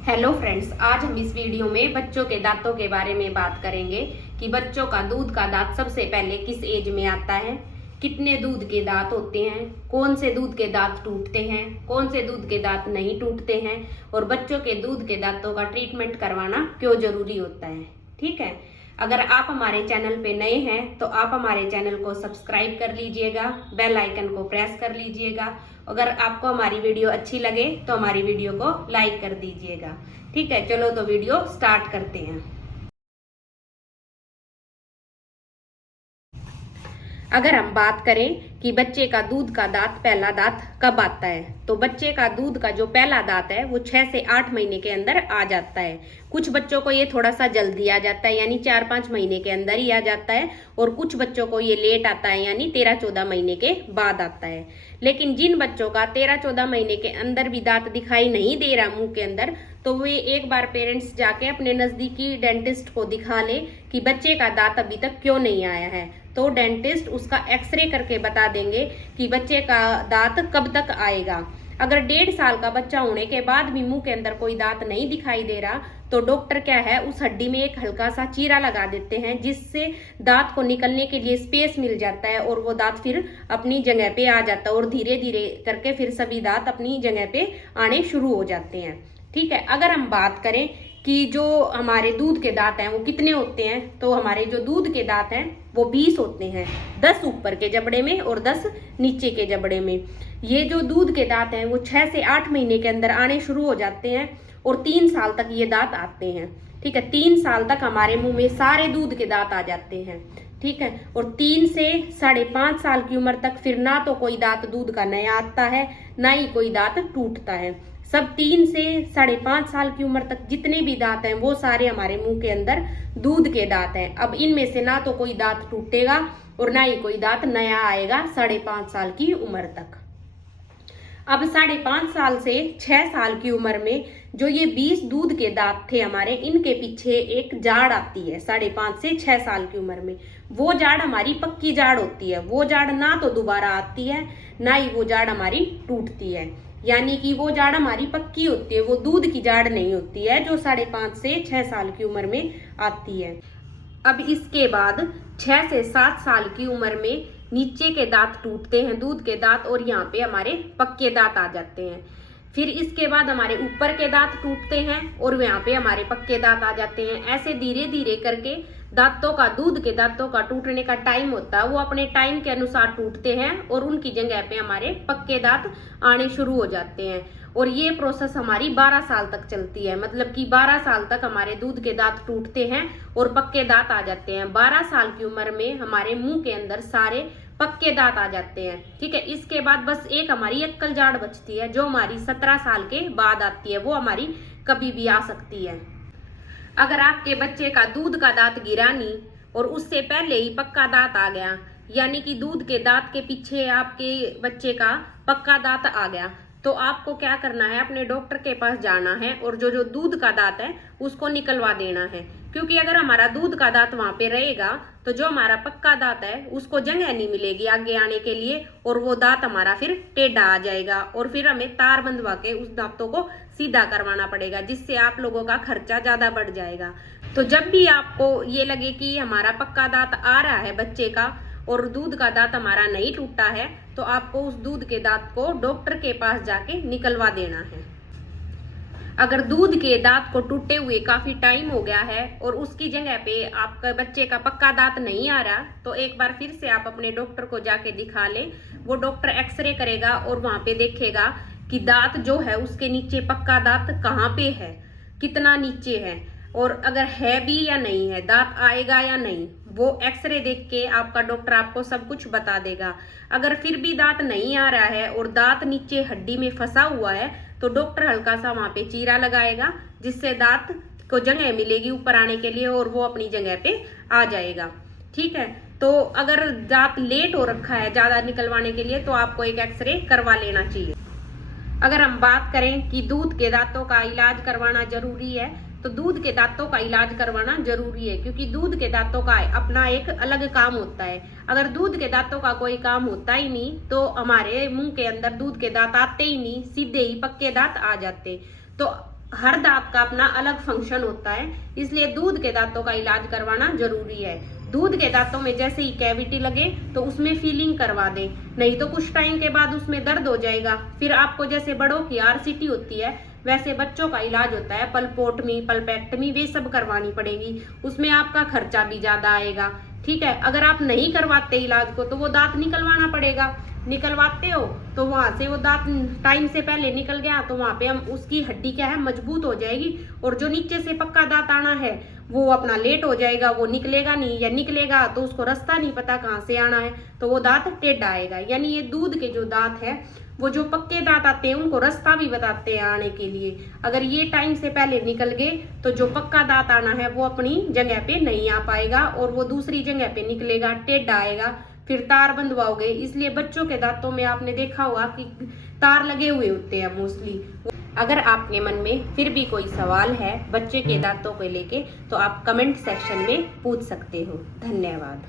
Hello friends, आज हम इस वीडियो में बच्चों के दांतों के बारे में बात करेंगे कि बच्चों का दूध का दांत सबसे पहले किस एज में आता है, कितने दूध के दांत होते हैं, कौन से दूध के दांत टूटते हैं, कौन से दूध के दांत नहीं टूटते हैं और बच्चों के दूध के दांतों का ट्रीटमेंट करवाना क्यों जरूरी होता है। ठीक है, अगर आप हमारे चैनल पे नए हैं तो आप हमारे चैनल को सब्सक्राइब कर लीजिएगा, बेल आइकन को प्रेस कर लीजिएगा। अगर आपको हमारी वीडियो अच्छी लगे तो हमारी वीडियो को लाइक कर दीजिएगा। ठीक है, चलो तो वीडियो स्टार्ट करते हैं। अगर हम बात करें कि बच्चे का दूध का दांत पहला दांत कब आता है, तो बच्चे का दूध का जो पहला दांत है वो 6 से 8 महीने के अंदर आ जाता है। कुछ बच्चों को ये थोड़ा सा जल्दी आ जाता है, यानी 4-5 महीने के अंदर ही आ जाता है, और कुछ बच्चों को ये लेट आता है, यानी 13-14 महीने के बाद आता है। लेकिन जिन बच्चों का 13-14 महीने के अंदर भी दांत दिखाई नहीं दे रहा मुंह के अंदर, तो वे एक बार पेरेंट्स जाके अपने नजदीकी डेंटिस्ट को दिखा ले कि बच्चे का दांत अभी तक क्यों नहीं आया है। तो डेंटिस्ट उसका एक्सरे करके बता देंगे कि बच्चे का दांत कब तक आएगा। अगर 1.5 साल का बच्चा होने के बाद भी मुंह के अंदर कोई दांत नहीं दिखाई दे रहा, तो डॉक्टर क्या है, उस हड्डी में एक हल्का सा चीरा लगा देते हैं, जिससे दांत को निकलने के लिए स्पेस मिल जाता है और वो दांत फिर अपनी जगह पे आ जाता है और धीरे धीरे करके फिर सभी दांत अपनी जगह पे आने शुरू हो जाते हैं। ठीक है, अगर हम बात करें कि जो हमारे दूध के दांत हैं वो कितने होते हैं, तो हमारे जो दूध के दांत हैं वो 20 होते हैं, 10 ऊपर के जबड़े में और 10 नीचे के जबड़े में। ये जो दूध के दांत हैं वो 6 से 8 महीने के अंदर आने शुरू हो जाते हैं और 3 साल तक ये दांत आते हैं। ठीक है, 3 साल तक हमारे मुंह में सारे दूध के दांत आ जाते हैं। ठीक है, और 3 से 5.5 साल की उम्र तक फिर ना तो कोई दांत दूध का नया आता है, ना ही कोई दांत टूटता है। सब 3 से 5.5 साल की उम्र तक जितने भी दांत हैं वो सारे हमारे मुंह के अंदर दूध के दांत हैं। अब इनमें से ना तो कोई दांत टूटेगा और ना ही कोई दांत नया आएगा 5.5 साल की उम्र तक। अब 5.5 साल से 6 साल की उम्र में जो ये 20 दूध के दांत थे हमारे, इनके पीछे एक जाड़ आती है। 5.5 से 6 साल की उम्र में वो जाड़ हमारी पक्की जाड़ होती है। वो जाड़ ना तो दोबारा आती है, ना ही वो जाड़ हमारी टूटती है, यानी कि वो जाड़ हमारी पक्की होती है, वो दूध की जाड़ नहीं होती है जो 5.5 से 6 साल की उम्र में आती है। अब इसके बाद 6 से 7 साल की उम्र में नीचे के दांत टूटते हैं, दूध के दांत, और यहाँ पे हमारे पक्के दांत आ जाते हैं। फिर इसके बाद हमारे ऊपर के दांत टूटते हैं और यहाँ पे हमारे पक्के दांत आ जाते हैं। ऐसे धीरे धीरे करके दांतों का, दूध के दांतों का टूटने का टाइम होता है, वो अपने टाइम के अनुसार टूटते हैं और उनकी जगह पे हमारे पक्के दांत आने शुरू हो जाते हैं। और ये प्रोसेस हमारी 12 साल तक चलती है, मतलब कि 12 साल तक हमारे दूध के दांत टूटते हैं और पक्के दांत आ जाते हैं। 12 साल की उम्र में हमारे मुंह के अंदर सारे पक्के दांत आ जाते हैं। ठीक है, इसके बाद बस एक हमारी अक्कल जाड़ बचती है जो हमारी 17 साल के बाद आती है, वो हमारी कभी भी आ सकती है। अगर आपके बच्चे का दूध का दांत गिरा नहीं और उससे पहले ही पक्का दांत आ गया, यानी कि दूध के दांत के पीछे आपके बच्चे का पक्का दांत आ गया, तो आपको क्या करना है, अपने डॉक्टर के पास जाना है और जो जो दूध का दांत है उसको निकलवा देना है। क्योंकि अगर हमारा दूध का दांत वहां पे रहेगा तो जो हमारा पक्का दांत है उसको जगह नहीं मिलेगी आगे आने के लिए, और वो दांत हमारा फिर टेढ़ा आ जाएगा और फिर हमें तार बंधवा के उस दांतों को सीधा करवाना पड़ेगा, जिससे आप लोगों का खर्चा ज्यादा बढ़ जाएगा। तो जब भी आपको ये लगे कि हमारा पक्का दांत आ रहा है बच्चे का और दूध का दांत हमारा नहीं टूटा है, तो आपको उस दूध के दांत को डॉक्टर के पास जाके निकलवा देना है। अगर दूध के दांत को टूटे हुए काफी टाइम हो गया है और उसकी जगह पे आपका बच्चे का पक्का दांत नहीं आ रहा, तो एक बार फिर से आप अपने डॉक्टर को जाके दिखा लें। वो डॉक्टर एक्सरे करेगा और वहां पे देखेगा कि दांत जो है उसके नीचे पक्का दांत कहाँ पे है, कितना नीचे है, और अगर है भी या नहीं है, दांत आएगा या नहीं, वो एक्सरे देख के आपका डॉक्टर आपको सब कुछ बता देगा। अगर फिर भी दांत नहीं आ रहा है और दांत नीचे हड्डी में फंसा हुआ है, तो डॉक्टर हल्का सा वहां पे चीरा लगाएगा, जिससे दांत को जगह मिलेगी ऊपर आने के लिए और वो अपनी जगह पे आ जाएगा। ठीक है, तो अगर दांत लेट हो रखा है ज्यादा निकलवाने के लिए, तो आपको एक एक्सरे करवा लेना चाहिए। अगर हम बात करें कि दूध के दांतों का इलाज करवाना जरूरी है, तो दूध के दांतों का इलाज करवाना जरूरी है, क्योंकि दूध के दांतों का अपना एक अलग काम होता है। अगर दूध के दांतों का कोई काम होता ही नहीं तो हमारे मुंह के अंदर दूध के दांत आते ही नहीं, सीधे ही पक्के दांत आ जाते। तो हर दांत का अपना अलग फंक्शन होता है, इसलिए दूध के दांतों का इलाज करवाना जरूरी है। दूध के दांतों में जैसे ही कैविटी लगे तो उसमें फीलिंग करवा दें, नहीं तो कुछ टाइम के बाद उसमें दर्द हो जाएगा। फिर आपको जैसे बड़ों की RCT होती है वैसे बच्चों का इलाज होता है, पल्पोटमी, पल्पेक्टमी, वे सब करवानी पड़ेगी। उसमें आपका खर्चा भी ज्यादा आएगा। ठीक है, अगर आप नहीं करवाते इलाज को तो वो दांत निकलवाना पड़ेगा। निकलवाते हो तो वहां से वो दांत टाइम से पहले निकल गया तो वहां पे हम उसकी हड्डी क्या है मजबूत हो जाएगी, और जो नीचे से पक्का दांत आना है वो अपना लेट हो जाएगा, वो निकलेगा नहीं, या निकलेगा तो उसको रास्ता नहीं पता कहाँ से आना है, तो वो दांत टेढ़ा आएगा। यानी ये दूध के जो दांत है वो जो पक्के दांत आते हैं उनको रास्ता भी बताते हैं आने के लिए। अगर ये टाइम से पहले निकल गए तो जो पक्का दांत आना है वो अपनी जगह पे नहीं आ पाएगा और वो दूसरी जगह पे निकलेगा, टेढ़ा आएगा, फिर तार बंधवाओगे। इसलिए बच्चों के दांतों में आपने देखा होगा कि तार लगे हुए होते हैं मोस्टली। अगर आपके मन में फिर भी कोई सवाल है बच्चे के दांतों को लेके तो आप कमेंट सेक्शन में पूछ सकते हो। धन्यवाद।